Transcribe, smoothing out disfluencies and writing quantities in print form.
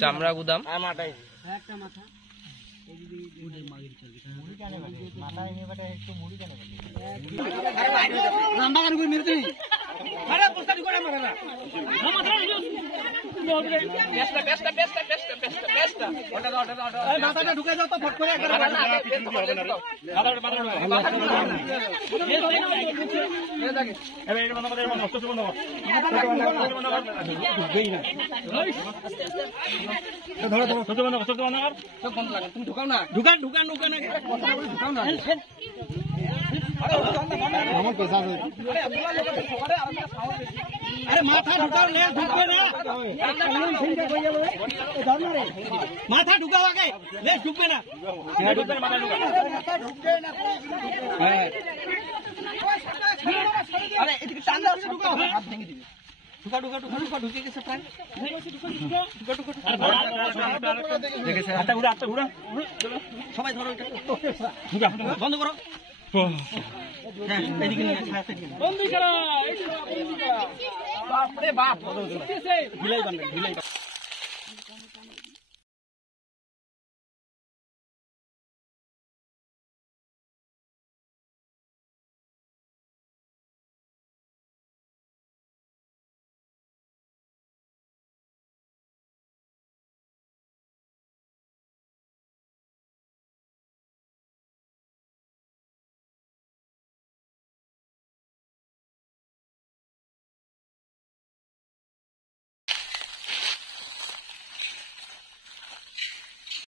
চামড়া গুদাম ঢুকে যাও তো ফট করে अरे माथा ढुकाओ ले ढुकबे ना माथा ढुकाओ आगे ले ढुकबे ना माथा ढुकबे ना अरे এদিকে টান দাও ঢুকাও হাত ভেঙে দিবে ঢুকা ঢুকে গেছে প্রায় ঢুকা দেখেছে হাতটা ঘুরা সবাই ধরো এটা ঢুকা বন্ধ করো হ্যাঁ এদিকে নিয়ে ছায়াতে বন্ধ করো বাপ রে বাপ ঢিলাই বান্ধে ঢিলাই